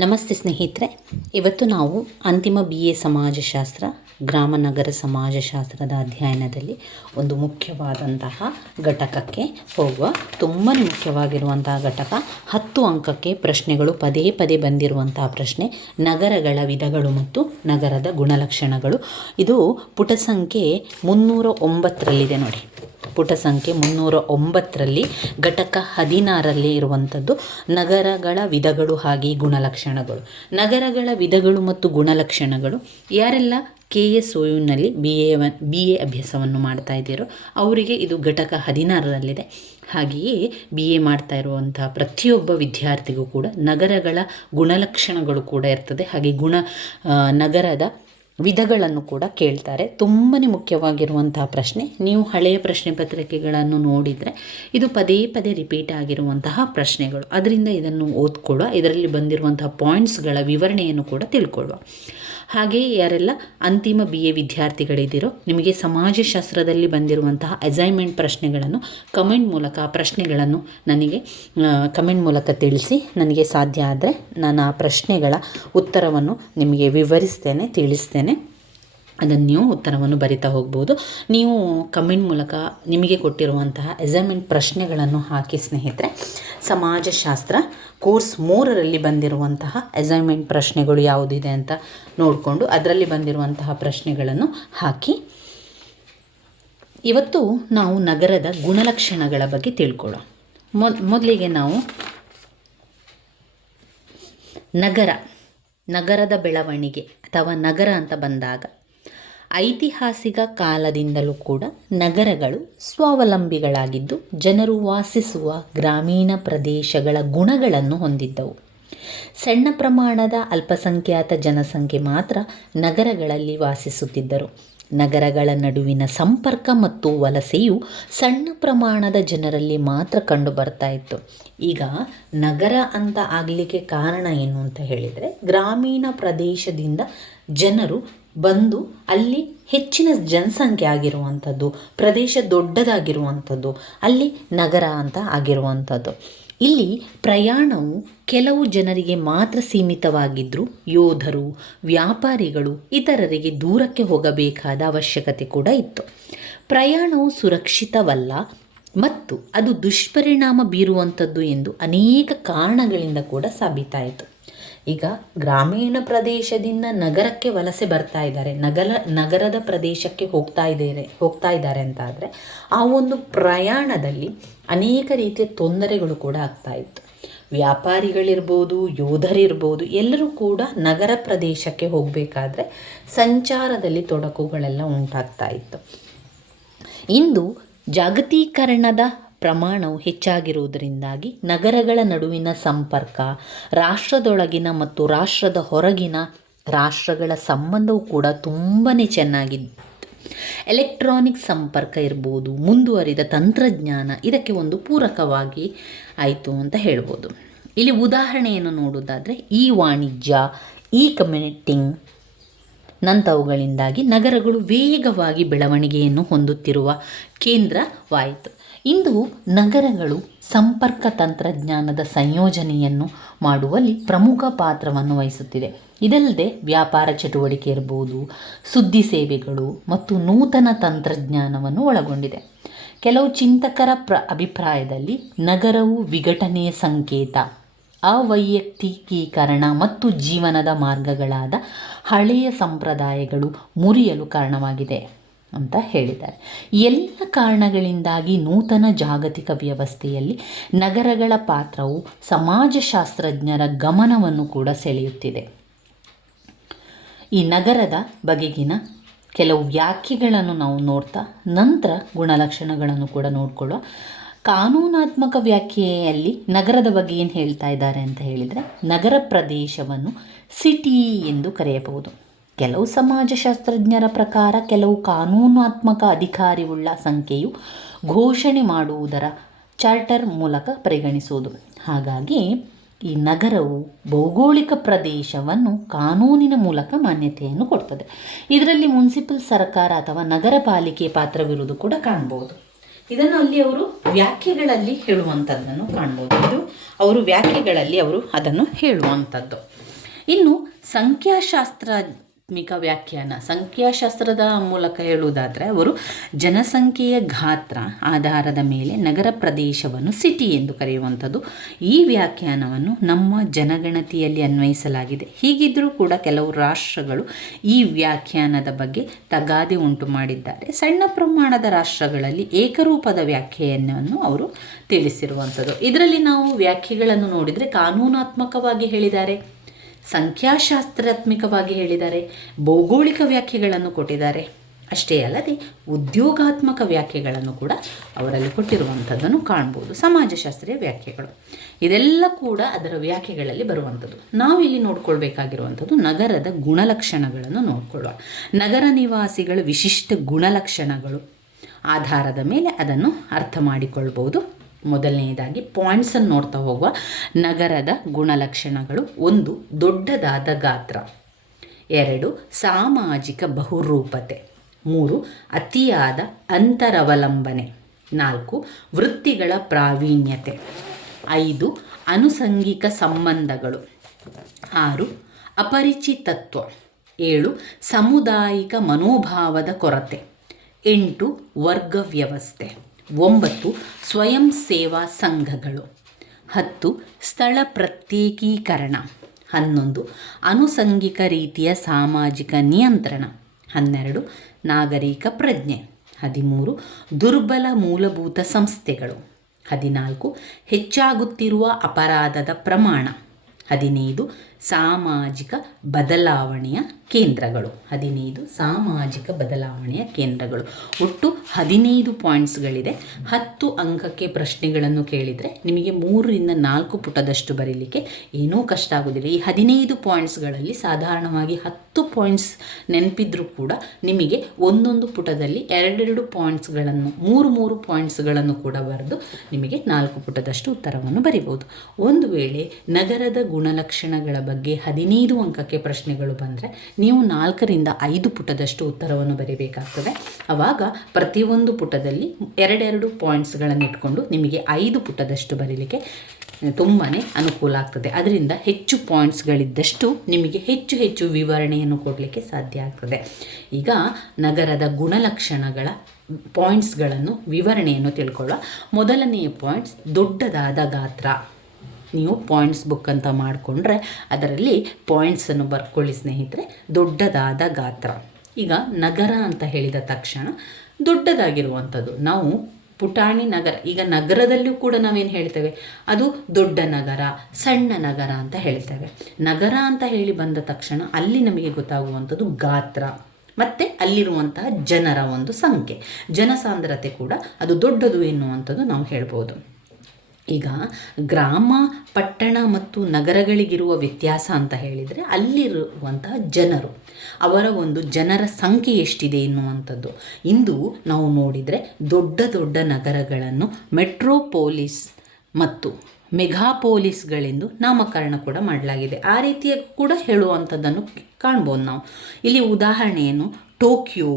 ನಮಸ್ತೆ ಸ್ನೇಹಿತರೆ, ಇವತ್ತು ನಾವು ಅಂತಿಮ BA ಸಮಾಜಶಾಸ್ತ್ರ ಗ್ರಾಮ ನಗರ ಸಮಾಜಶಾಸ್ತ್ರದ ಅಧ್ಯಯನದಲ್ಲಿ ಒಂದು ಮುಖ್ಯವಾದಂತಹ ಘಟಕಕ್ಕೆ ಹೋಗುವ. ತುಂಬಾ ಮುಖ್ಯವಾಗಿರುವಂತಹ ಘಟಕ, 10 ಅಂಕಕ್ಕೆ ಪ್ರಶ್ನೆಗಳು ಪದೇ ಪದೇ ಬಂದಿರುವಂತಹ ಪ್ರಶ್ನೆ, ನಗರಗಳ ವಿಧಗಳು ಮತ್ತು ನಗರದ ಗುಣಲಕ್ಷಣಗಳು. ಇದು ಪುಟ ಸಂಖ್ಯೆ 309ರಲ್ಲಿದೆ ನೋಡಿ. ಪುಟ ಸಂಖ್ಯೆ 309ರಲ್ಲಿ ಘಟಕ 16ರಲ್ಲಿ ಇರುವಂಥದ್ದು ನಗರಗಳ ವಿಧಗಳು ಹಾಗೆ ಗುಣಲಕ್ಷಣಗಳು. ನಗರಗಳ ವಿಧಗಳು ಮತ್ತು ಗುಣಲಕ್ಷಣಗಳು ಯಾರೆಲ್ಲ KSOUನಲ್ಲಿ BA ಅಭ್ಯಾಸವನ್ನು ಮಾಡ್ತಾ ಇದ್ದೀರೋ ಅವರಿಗೆ ಇದು ಘಟಕ 16ರಲ್ಲಿದೆ. ಹಾಗೆಯೇ BA ಮಾಡ್ತಾ ಇರುವಂಥ ಪ್ರತಿಯೊಬ್ಬ ವಿದ್ಯಾರ್ಥಿಗೂ ಕೂಡ ನಗರಗಳ ಗುಣಲಕ್ಷಣಗಳು ಕೂಡ ಇರ್ತದೆ, ಹಾಗೆ ನಗರದ ವಿಧಗಳನ್ನು ಕೂಡ ಕೇಳ್ತಾರೆ. ತುಂಬಾ ಮುಖ್ಯವಾಗಿರುವಂತಹ ಪ್ರಶ್ನೆ. ನೀವು ಹಳೆಯ ಪ್ರಶ್ನೆ ಪತ್ರಿಕೆಗಳನ್ನು ನೋಡಿದರೆ ಇದು ಪದೇ ಪದೇ ರಿಪೀಟ್ ಆಗಿರುವಂತಹ ಪ್ರಶ್ನೆಗಳು. ಅದರಿಂದ ಇದನ್ನು ಓದ್ಕೊಳ್ಳುವ, ಇದರಲ್ಲಿ ಬಂದಿರುವಂತಹ ಪಾಯಿಂಟ್ಸ್ಗಳ ವಿವರಣೆಯನ್ನು ಕೂಡ ತಿಳ್ಕೊಳ್ಳುವ. ಹಾಗೆಯೇ ಯಾರೆಲ್ಲ ಅಂತಿಮ BA ವಿದ್ಯಾರ್ಥಿಗಳಿದ್ದೀರೋ ನಿಮಗೆ ಸಮಾಜಶಾಸ್ತ್ರದಲ್ಲಿ ಬಂದಿರುವಂತಹ ಅಸೈನ್ಮೆಂಟ್ ಪ್ರಶ್ನೆಗಳನ್ನು ಕಮೆಂಟ್ ಮೂಲಕ ಆ ಪ್ರಶ್ನೆಗಳನ್ನು ನನಗೆ ಕಮೆಂಟ್ ಮೂಲಕ ತಿಳಿಸಿ. ನನಗೆ ಸಾಧ್ಯ ಆದರೆ ನಾನು ಆ ಪ್ರಶ್ನೆಗಳ ಉತ್ತರವನ್ನು ನಿಮಗೆ ವಿವರಿಸ್ತೇನೆ, ತಿಳಿಸ್ತೇನೆ. ಅದನ್ನು ನೀವು ಉತ್ತರವನ್ನು ಬರಿತಾ ಹೋಗ್ಬೋದು. ನೀವು ಕಮೆಂಟ್ ಮೂಲಕ ನಿಮಗೆ ಕೊಟ್ಟಿರುವಂತಹ ಅಸೈನ್ಮೆಂಟ್ ಪ್ರಶ್ನೆಗಳನ್ನು ಹಾಕಿ ಸ್ನೇಹಿತರೆ. ಸಮಾಜಶಾಸ್ತ್ರ ಕೋರ್ಸ್ 3ರಲ್ಲಿ ಬಂದಿರುವಂತಹ ಅಸೈನ್ಮೆಂಟ್ ಪ್ರಶ್ನೆಗಳು ಯಾವುದಿದೆ ಅಂತ ನೋಡಿಕೊಂಡು ಅದರಲ್ಲಿ ಬಂದಿರುವಂತಹ ಪ್ರಶ್ನೆಗಳನ್ನು ಹಾಕಿ. ಇವತ್ತು ನಾವು ನಗರದ ಗುಣಲಕ್ಷಣಗಳ ಬಗ್ಗೆ ತಿಳ್ಕೊಳ್ಳೋಣ. ಮೊದಲಿಗೆ ನಾವು ನಗರದ ಬೆಳವಣಿಗೆ ಅಥವಾ ನಗರ ಅಂತ ಬಂದಾಗ ಐತಿಹಾಸಿಕ ಕಾಲದಿಂದಲೂ ಕೂಡ ನಗರಗಳು ಸ್ವಾವಲಂಬಿಗಳಾಗಿದ್ದು ಜನರು ವಾಸಿಸುವ ಗ್ರಾಮೀಣ ಪ್ರದೇಶಗಳ ಗುಣಗಳನ್ನು ಹೊಂದಿದ್ದವು. ಸಣ್ಣ ಪ್ರಮಾಣದ ಅಲ್ಪಸಂಖ್ಯಾತ ಜನಸಂಖ್ಯೆ ಮಾತ್ರ ನಗರಗಳಲ್ಲಿ ವಾಸಿಸುತ್ತಿದ್ದರು. ನಗರಗಳ ನಡುವಿನ ಸಂಪರ್ಕ ಮತ್ತು ವಲಸೆಯು ಸಣ್ಣ ಪ್ರಮಾಣದ ಜನರಲ್ಲಿ ಮಾತ್ರ ಕಂಡು ಬರ್ತಾ ಇತ್ತು. ಈಗ ನಗರ ಅಂತ ಆಗಲಿಕ್ಕೆ ಕಾರಣ ಏನು ಅಂತ ಹೇಳಿದರೆ, ಗ್ರಾಮೀಣ ಪ್ರದೇಶದಿಂದ ಜನರು ಬಂದು ಅಲ್ಲಿ ಹೆಚ್ಚಿನ ಜನಸಂಖ್ಯೆ ಆಗಿರುವಂಥದ್ದು, ಪ್ರದೇಶ ದೊಡ್ಡದಾಗಿರುವಂಥದ್ದು, ಅಲ್ಲಿ ನಗರ ಅಂತ ಆಗಿರುವಂಥದ್ದು. ಇಲ್ಲಿ ಪ್ರಯಾಣವು ಕೆಲವು ಜನರಿಗೆ ಮಾತ್ರ ಸೀಮಿತವಾಗಿದ್ದರೂ ಯೋಧರು, ವ್ಯಾಪಾರಿಗಳು, ಇತರರಿಗೆ ದೂರಕ್ಕೆ ಹೋಗಬೇಕಾದ ಅವಶ್ಯಕತೆ ಕೂಡ ಇತ್ತು. ಪ್ರಯಾಣವು ಸುರಕ್ಷಿತವಲ್ಲ ಮತ್ತು ಅದು ದುಷ್ಪರಿಣಾಮ ಬೀರುವಂಥದ್ದು ಎಂದು ಅನೇಕ ಕಾರಣಗಳಿಂದ ಕೂಡ ಸಾಬೀತಾಯಿತು. ಈಗ ಗ್ರಾಮೀಣ ಪ್ರದೇಶದಿಂದ ನಗರಕ್ಕೆ ವಲಸೆ ಬರ್ತಾ ಇದ್ದಾರೆ, ನಗರದ ಪ್ರದೇಶಕ್ಕೆ ಹೋಗ್ತಾ ಇದ್ದಾರೆ ಅಂತ ಆದರೆ ಆ ಒಂದು ಪ್ರಯಾಣದಲ್ಲಿ ಅನೇಕ ರೀತಿಯ ತೊಂದರೆಗಳು ಕೂಡ ಆಗ್ತಾ ಇತ್ತು. ವ್ಯಾಪಾರಿಗಳಿರ್ಬೋದು, ಯೋಧರಿರ್ಬೋದು, ಎಲ್ಲರೂ ಕೂಡ ನಗರ ಪ್ರದೇಶಕ್ಕೆ ಹೋಗಬೇಕಾದ್ರೆ ಸಂಚಾರದಲ್ಲಿ ತೊಡಕುಗಳೆಲ್ಲ ಉಂಟಾಗ್ತಾ ಇತ್ತು. ಇಂದು ಜಾಗತೀಕರಣದ ಪ್ರಮಾಣವು ಹೆಚ್ಚಾಗಿರುವುದರಿಂದಾಗಿ ನಗರಗಳ ನಡುವಿನ ಸಂಪರ್ಕ, ರಾಷ್ಟ್ರದೊಳಗಿನ ಮತ್ತು ರಾಷ್ಟ್ರದ ಹೊರಗಿನ ರಾಷ್ಟ್ರಗಳ ಸಂಬಂಧವು ಕೂಡ ತುಂಬಾ ಚೆನ್ನಾಗಿತ್ತು. ಎಲೆಕ್ಟ್ರಾನಿಕ್ ಸಂಪರ್ಕ ಇರ್ಬೋದು, ಮುಂದುವರಿದ ತಂತ್ರಜ್ಞಾನ ಇದಕ್ಕೆ ಒಂದು ಪೂರಕವಾಗಿ ಆಯಿತು ಅಂತ ಹೇಳ್ಬೋದು. ಇಲ್ಲಿ ಉದಾಹರಣೆಯನ್ನು ನೋಡೋದಾದರೆ ಈ ವಾಣಿಜ್ಯ, ಈ ಕಮ್ಯುನಿಟಿಂಗ್ ನಂತವುಗಳಿಂದಾಗಿ ನಗರಗಳು ವೇಗವಾಗಿ ಬೆಳವಣಿಗೆಯನ್ನು ಹೊಂದುತ್ತಿರುವ ಕೇಂದ್ರವಾಯಿತು. ಇಂದು ನಗರಗಳು ಸಂಪರ್ಕ ತಂತ್ರಜ್ಞಾನದ ಸಂಯೋಜನೆಯನ್ನು ಮಾಡುವಲ್ಲಿ ಪ್ರಮುಖ ಪಾತ್ರವನ್ನು ವಹಿಸುತ್ತಿದೆ. ಇದಲ್ಲದೆ ವ್ಯಾಪಾರ ಚಟುವಟಿಕೆ ಇರ್ಬೋದು, ಸುದ್ದಿ ಸೇವೆಗಳು ಮತ್ತು ನೂತನ ತಂತ್ರಜ್ಞಾನವನ್ನು ಒಳಗೊಂಡಿದೆ. ಕೆಲವು ಚಿಂತಕರ ಅಭಿಪ್ರಾಯದಲ್ಲಿ ನಗರವು ವಿಘಟನೆಯ ಸಂಕೇತ, ಅವೈಯಕ್ತಿಕೀಕರಣ ಮತ್ತು ಜೀವನದ ಮಾರ್ಗಗಳಾದ ಹಳೆಯ ಸಂಪ್ರದಾಯಗಳು ಮುರಿಯಲು ಕಾರಣವಾಗಿದೆ ಅಂತ ಹೇಳಿದ್ದಾರೆ. ಎಲ್ಲ ಕಾರಣಗಳಿಂದಾಗಿ ನೂತನ ಜಾಗತಿಕ ವ್ಯವಸ್ಥೆಯಲ್ಲಿ ನಗರಗಳ ಪಾತ್ರವು ಸಮಾಜಶಾಸ್ತ್ರಜ್ಞರ ಗಮನವನ್ನು ಕೂಡ ಸೆಳೆಯುತ್ತಿದೆ. ಈ ನಗರದ ಬಗೆಗಿನ ಕೆಲವು ವ್ಯಾಖ್ಯೆಗಳನ್ನು ನಾವು ನೋಡ್ತಾ ನಂತರ ಗುಣಲಕ್ಷಣಗಳನ್ನು ಕೂಡ ನೋಡ್ಕೊಳ್ಳೋ. ಕಾನೂನಾತ್ಮಕ ವ್ಯಾಖ್ಯೆಯಲ್ಲಿ ನಗರದ ಬಗ್ಗೆ ಏನು ಹೇಳ್ತಾ ಇದ್ದಾರೆ ಅಂತ ಹೇಳಿದರೆ, ನಗರ ಪ್ರದೇಶವನ್ನು ಸಿಟಿ ಎಂದು ಕರೆಯಬಹುದು. ಕೆಲವು ಸಮಾಜಶಾಸ್ತ್ರಜ್ಞರ ಪ್ರಕಾರ ಕೆಲವು ಕಾನೂನಾತ್ಮಕ ಅಧಿಕಾರವುಳ್ಳ ಸಂಖ್ಯೆಯು ಘೋಷಣೆ ಮಾಡುವುದರ ಚಾರ್ಟರ್ ಮೂಲಕ ಪರಿಗಣಿಸುವುದು. ಹಾಗಾಗಿ ಈ ನಗರವು ಭೌಗೋಳಿಕ ಪ್ರದೇಶವನ್ನು ಕಾನೂನಿನ ಮೂಲಕ ಮಾನ್ಯತೆಯನ್ನು ಕೊಡ್ತದೆ. ಇದರಲ್ಲಿ ಮುನ್ಸಿಪಲ್ ಸರ್ಕಾರ ಅಥವಾ ನಗರ ಪಾಲಿಕೆ ಪಾತ್ರವಿರುವುದು ಕೂಡ ಕಾಣ್ಬೋದು. ಇದನ್ನು ಅಲ್ಲಿ ಅವರು ವ್ಯಾಖ್ಯೆಗಳಲ್ಲಿ ಹೇಳುವಂಥದ್ದನ್ನು ಕಾಣ್ಬೋದು. ಇದು ಅವರು ವ್ಯಾಖ್ಯೆಗಳಲ್ಲಿ ಅವರು ಅದನ್ನು ಹೇಳುವಂಥದ್ದು. ಇನ್ನು ಸಂಖ್ಯಾಶಾಸ್ತ್ರದ ಮೂಲಕ ಹೇಳುವುದಾದರೆ ಅವರು ಜನಸಂಖ್ಯೆಯ ಗಾತ್ರ ಆಧಾರದ ಮೇಲೆ ನಗರ ಪ್ರದೇಶವನ್ನು ಸಿಟಿ ಎಂದು ಕರೆಯುವಂಥದ್ದು. ಈ ವ್ಯಾಖ್ಯಾನವನ್ನು ನಮ್ಮ ಜನಗಣತಿಯಲ್ಲಿ ಅನ್ವಯಿಸಲಾಗಿದೆ. ಹೀಗಿದ್ದರೂ ಕೂಡ ಕೆಲವು ರಾಷ್ಟ್ರಗಳು ಈ ವ್ಯಾಖ್ಯಾನದ ಬಗ್ಗೆ ತಗಾದೆ ಉಂಟು ಮಾಡಿದ್ದಾರೆ. ಸಣ್ಣ ಪ್ರಮಾಣದ ರಾಷ್ಟ್ರಗಳಲ್ಲಿ ಏಕರೂಪದ ವ್ಯಾಖ್ಯಾನವನ್ನು ಅವರು ತಿಳಿಸಿರುವಂಥದ್ದು. ಇದರಲ್ಲಿ ನಾವು ವ್ಯಾಖ್ಯೆಗಳನ್ನು ನೋಡಿದರೆ ಕಾನೂನಾತ್ಮಕವಾಗಿ ಹೇಳಿದ್ದಾರೆ, ಸಂಖ್ಯಾಶಾಸ್ತ್ರಾತ್ಮಕವಾಗಿ ಹೇಳಿದ್ದಾರೆ, ಭೌಗೋಳಿಕ ವ್ಯಾಖ್ಯೆಗಳನ್ನು ಕೊಟ್ಟಿದ್ದಾರೆ. ಅಷ್ಟೇ ಅಲ್ಲದೆ ಉದ್ಯೋಗಾತ್ಮಕ ವ್ಯಾಖ್ಯೆಗಳನ್ನು ಕೂಡ ಅವರಲ್ಲಿ ಕೊಟ್ಟಿರುವಂಥದ್ದನ್ನು ಕಾಣ್ಬೋದು. ಸಮಾಜಶಾಸ್ತ್ರೀಯ ವ್ಯಾಖ್ಯೆಗಳು ಇದೆಲ್ಲ ಕೂಡ ಅದರ ವ್ಯಾಖ್ಯೆಗಳಲ್ಲಿ ಬರುವಂಥದ್ದು. ನಾವು ಇಲ್ಲಿ ನೋಡ್ಕೊಳ್ಬೇಕಾಗಿರುವಂಥದ್ದು ನಗರದ ಗುಣಲಕ್ಷಣಗಳನ್ನು ನೋಡ್ಕೊಳ್ಳುವ. ನಗರ ನಿವಾಸಿಗಳ ವಿಶಿಷ್ಟ ಗುಣಲಕ್ಷಣಗಳು ಆಧಾರದ ಮೇಲೆ ಅದನ್ನು ಅರ್ಥ ಮಾಡಿಕೊಳ್ಬೋದು. ಮೊದಲನೆಯದಾಗಿ ಪಾಯಿಂಟ್ಸನ್ನು ನೋಡ್ತಾ ಹೋಗುವ. ನಗರದ ಗುಣಲಕ್ಷಣಗಳು: 1, ದೊಡ್ಡದಾದ ಗಾತ್ರ. 2, ಸಾಮಾಜಿಕ ಬಹುರೂಪತೆ. 3, ಅತಿಯಾದ ಅಂತರವಲಂಬನೆ. 4, ವೃತ್ತಿಗಳ ಪ್ರಾವೀಣ್ಯತೆ. 5, ಅನುಸಂಗಿಕ ಸಂಬಂಧಗಳು. 6, ಅಪರಿಚಿತತ್ವ. 7, ಸಾಮುದಾಯಿಕ ಮನೋಭಾವದ ಕೊರತೆ. 8, ವರ್ಗ ವ್ಯವಸ್ಥೆ. 9, ಸ್ವಯಂ ಸೇವಾ ಸಂಘಗಳು. 10, ಸ್ಥಳ ಪ್ರತ್ಯೇಕೀಕರಣ. 11, ಅನುಸಂಗಿಕ ರೀತಿಯ ಸಾಮಾಜಿಕ ನಿಯಂತ್ರಣ. 12, ನಾಗರಿಕ ಪ್ರಜ್ಞೆ. 13, ದುರ್ಬಲ ಮೂಲಭೂತ ಸಂಸ್ಥೆಗಳು. 14, ಹೆಚ್ಚಾಗುತ್ತಿರುವ ಅಪರಾಧದ ಪ್ರಮಾಣ. 15, ಸಾಮಾಜಿಕ ಬದಲಾವಣೆಯ ಕೇಂದ್ರಗಳು. 15 ಸಾಮಾಜಿಕ ಬದಲಾವಣೆಯ ಕೇಂದ್ರಗಳು. ಒಟ್ಟು 15 ಪಾಯಿಂಟ್ಸ್ಗಳಿದೆ. 10 ಅಂಕಕ್ಕೆ ಪ್ರಶ್ನೆಗಳನ್ನು ಕೇಳಿದರೆ ನಿಮಗೆ 3ರಿಂದ 4 ಪುಟದಷ್ಟು ಬರೀಲಿಕ್ಕೆ ಏನೂ ಕಷ್ಟ ಆಗೋದಿಲ್ಲ. ಈ 15 ಪಾಯಿಂಟ್ಸ್ಗಳಲ್ಲಿ ಸಾಧಾರಣವಾಗಿ 10 ಪಾಯಿಂಟ್ಸ್ ನೆನಪಿದ್ರೂ ಕೂಡ ನಿಮಗೆ ಒಂದೊಂದು ಪುಟದಲ್ಲಿ 2 ಪಾಯಿಂಟ್ಸ್ಗಳನ್ನು 3 ಪಾಯಿಂಟ್ಸ್ಗಳನ್ನು ಕೂಡ ಬರೆದು ನಿಮಗೆ 4 ಪುಟದಷ್ಟು ಉತ್ತರವನ್ನು ಬರಿಬೋದು. ಒಂದು ವೇಳೆ ನಗರದ ಗುಣಲಕ್ಷಣಗಳ ಬಗ್ಗೆ 15 ಅಂಕಕ್ಕೆ ಪ್ರಶ್ನೆಗಳು ಬಂದರೆ ನೀವು 4ರಿಂದ 5 ಪುಟದಷ್ಟು ಉತ್ತರವನ್ನು ಬರೀಬೇಕಾಗ್ತದೆ. ಆವಾಗ ಪ್ರತಿಯೊಂದು ಪುಟದಲ್ಲಿ 2 ಪಾಯಿಂಟ್ಸ್ಗಳನ್ನು ಇಟ್ಕೊಂಡು ನಿಮಗೆ 5 ಪುಟದಷ್ಟು ಬರೀಲಿಕ್ಕೆ ತುಂಬಾ ಅನುಕೂಲ ಆಗ್ತದೆ. ಅದರಿಂದ ಹೆಚ್ಚು ಪಾಯಿಂಟ್ಸ್ಗಳಿದ್ದಷ್ಟು ನಿಮಗೆ ಹೆಚ್ಚು ವಿವರಣೆಯನ್ನು ಕೊಡಲಿಕ್ಕೆ ಸಾಧ್ಯ ಆಗ್ತದೆ. ಈಗ ನಗರದ ಗುಣಲಕ್ಷಣಗಳ ಪಾಯಿಂಟ್ಸ್ಗಳನ್ನು ವಿವರಣೆಯನ್ನು ತಿಳ್ಕೊಳ್ಳುವ. ಮೊದಲನೆಯ ಪಾಯಿಂಟ್ಸ್ ದೊಡ್ಡದಾದ ಗಾತ್ರ. ನೀವು ಪಾಯಿಂಟ್ಸ್ ಬುಕ್ ಅಂತ ಮಾಡಿಕೊಂಡ್ರೆ ಅದರಲ್ಲಿ ಪಾಯಿಂಟ್ಸನ್ನು ಬರ್ಕೊಳ್ಳಿ ಸ್ನೇಹಿತರೆ. ದೊಡ್ಡದಾದ ಗಾತ್ರ. ಈಗ ನಗರ ಅಂತ ಹೇಳಿದ ತಕ್ಷಣ ದೊಡ್ಡದಾಗಿರುವಂಥದ್ದು. ನಾವು ಪುಟಾಣಿ ನಗರ, ಈಗ ನಗರದಲ್ಲೂ ಕೂಡ ನಾವೇನು ಹೇಳ್ತೇವೆ, ಅದು ದೊಡ್ಡ ನಗರ, ಸಣ್ಣ ನಗರ ಅಂತ ಹೇಳ್ತೇವೆ. ನಗರ ಅಂತ ಹೇಳಿ ಬಂದ ತಕ್ಷಣ ಅಲ್ಲಿ ನಮಗೆ ಗೊತ್ತಾಗುವಂಥದ್ದು ಗಾತ್ರ ಮತ್ತು ಅಲ್ಲಿರುವಂತಹ ಜನರ ಒಂದು ಸಂಖ್ಯೆ, ಜನಸಾಂದ್ರತೆ ಕೂಡ ಅದು ದೊಡ್ಡದು ಎನ್ನುವಂಥದ್ದು ನಾವು ಹೇಳ್ಬೋದು. ಈಗ ಗ್ರಾಮ, ಪಟ್ಟಣ ಮತ್ತು ನಗರಗಳಿಗಿರುವ ವ್ಯತ್ಯಾಸ ಅಂತ ಹೇಳಿದರೆ ಅಲ್ಲಿರುವಂತಹ ಜನರು, ಅವರ ಒಂದು ಜನರ ಸಂಖ್ಯೆ ಎಷ್ಟಿದೆ ಎನ್ನುವಂಥದ್ದು. ಇಂದು ನಾವು ನೋಡಿದರೆ ದೊಡ್ಡ ನಗರಗಳನ್ನು ಮೆಟ್ರೋಪೋಲಿಸ್ ಮತ್ತು ಮೆಗಾಪೋಲಿಸ್ಗಳೆಂದು ನಾಮಕರಣ ಕೂಡ ಮಾಡಲಾಗಿದೆ. ಆ ರೀತಿಯ ಕೂಡ ಹೇಳುವಂಥದ್ದನ್ನು ಕಾಣ್ಬೋದು ನಾವು. ಇಲ್ಲಿ ಉದಾಹರಣೆಯನ್ನು ಟೋಕಿಯೋ,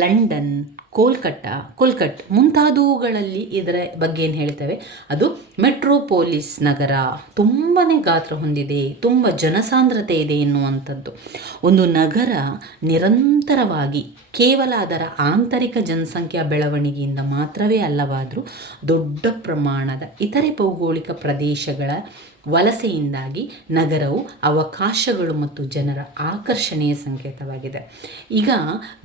ಲಂಡನ್, ಕೋಲ್ಕಟ್ ಮುಂತಾದವುಗಳಲ್ಲಿ ಇದರ ಬಗ್ಗೆ ಏನು ಹೇಳ್ತೇವೆ, ಅದು ಮೆಟ್ರೋಪೋಲಿಸ್ ನಗರ, ತುಂಬಾ ಗಾತ್ರ ಹೊಂದಿದೆ, ತುಂಬ ಜನಸಾಂದ್ರತೆ ಇದೆ ಎನ್ನುವಂಥದ್ದು. ಒಂದು ನಗರ ನಿರಂತರವಾಗಿ ಕೇವಲ ಅದರ ಆಂತರಿಕ ಜನಸಂಖ್ಯಾ ಬೆಳವಣಿಗೆಯಿಂದ ಮಾತ್ರವೇ ಅಲ್ಲವಾದರೂ ದೊಡ್ಡ ಪ್ರಮಾಣದ ಇತರೆ ಭೌಗೋಳಿಕ ಪ್ರದೇಶಗಳ ವಲಸೆಯಿಂದಾಗಿ ನಗರವು ಅವಕಾಶಗಳು ಮತ್ತು ಜನರ ಆಕರ್ಷಣೆಯ ಸಂಕೇತವಾಗಿದೆ. ಈಗ